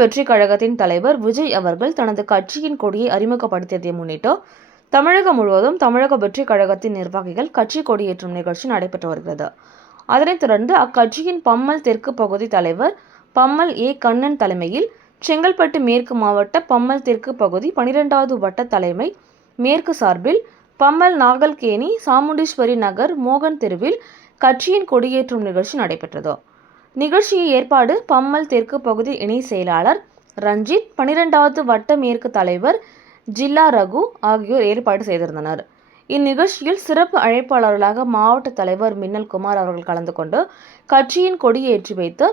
வெற்றிக் கழகத்தின் தலைவர் விஜய் அவர்கள் தனது கட்சியின் கொடியை அறிமுகப்படுத்தியதை முன்னிட்டு தமிழகம் முழுவதும் தமிழக வெற்றிக் கழகத்தின் நிர்வாகிகள் கட்சி கொடியேற்றும் நிகழ்ச்சி நடைபெற்று வருகிறது. அதனைத் தொடர்ந்து அக்கட்சியின் பம்மல் தெற்கு பகுதி தலைவர் பம்மல் ஏ. கண்ணன் தலைமையில் செங்கல்பட்டு மேற்கு மாவட்ட பம்மல் தெற்கு பகுதி 12வது வட்ட தலைமை மேற்கு சார்பில் பம்மல் நாகல்கேணி சாமுண்டீஸ்வரி நகர் மோகன் தெருவில் கட்சியின் கொடியேற்றும் நிகழ்ச்சி நடைபெற்றது. நிகழ்ச்சியை ஏற்பாடு பம்மல் தெற்கு பகுதி இணை செயலாளர் ரஞ்சித், 12வது வட்ட மேற்கு தலைவர் ஜில்லா ரகு ஆகியோர் ஏற்பாடு செய்திருந்தனர். இந்நிகழ்ச்சியில் சிறப்பு அழைப்பாளர்களாக மாவட்ட தலைவர் மின்னல் குமார் அவர்கள் கலந்து கொண்டு கட்சியின் கொடியை ஏற்றி வைத்து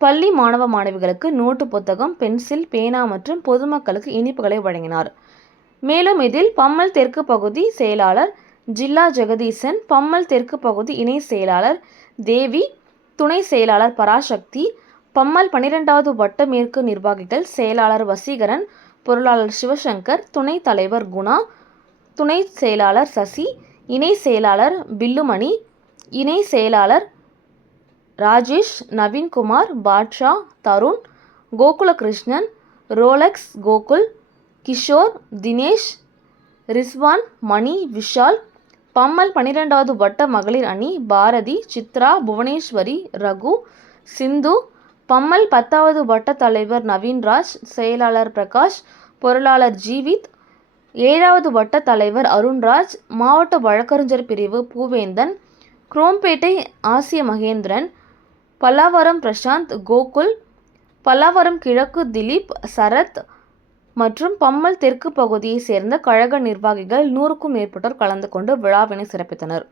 பள்ளி மாணவ மாணவிகளுக்கு நோட்டு புத்தகம், பென்சில், பேனா மற்றும் பொதுமக்களுக்கு இனிப்புகளை வழங்கினார். மேலும் இதில் பம்மல் தெற்கு பகுதி செயலாளர் ஜில்லா ஜெகதீசன், பம்மல் தெற்கு பகுதி இணை செயலாளர் தேவி, துணை செயலாளர் பராசக்தி, பம்மல் 12வது வட்ட மேற்கு நிர்வாகிகள் செயலாளர் வசீகரன், பொருளாளர் சிவசங்கர், துணைத் தலைவர் குணா, துணை செயலாளர் சசி, இணை செயலாளர் பில்லுமணி, இணை செயலாளர் ராஜேஷ், நவீன்குமார், பாட்ஷா, தருண், கோகுலகிருஷ்ணன், ரோலக்ஸ், கோகுல், கிஷோர், தினேஷ், ரிஸ்வான், மணி, விஷால், பம்மல் 12வது வட்ட மகளிர் அணி பாரதி, சித்ரா, புவனேஸ்வரி, ரகு, சிந்து, பம்மல் 10வது வட்ட தலைவர் நவீன்ராஜ், செயலாளர் பிரகாஷ், பொருளாளர் ஜீவித், 7வது வட்ட தலைவர் அருண்ராஜ், மாவட்ட வழக்கறிஞர் பிரிவு பூவேந்தன், குரோம்பேட்டை ஆசிய மகேந்திரன், பல்லாவரம் பிரசாந்த், கோகுல், பல்லாவரம் கிழக்கு திலீப், சரத் மற்றும் பம்மல் தெற்கு பகுதியை சேர்ந்த கழக நிர்வாகிகள் 100க்கும் மேற்பட்டோர் கலந்து கொண்டு விழாவினை சிறப்பித்தனர்.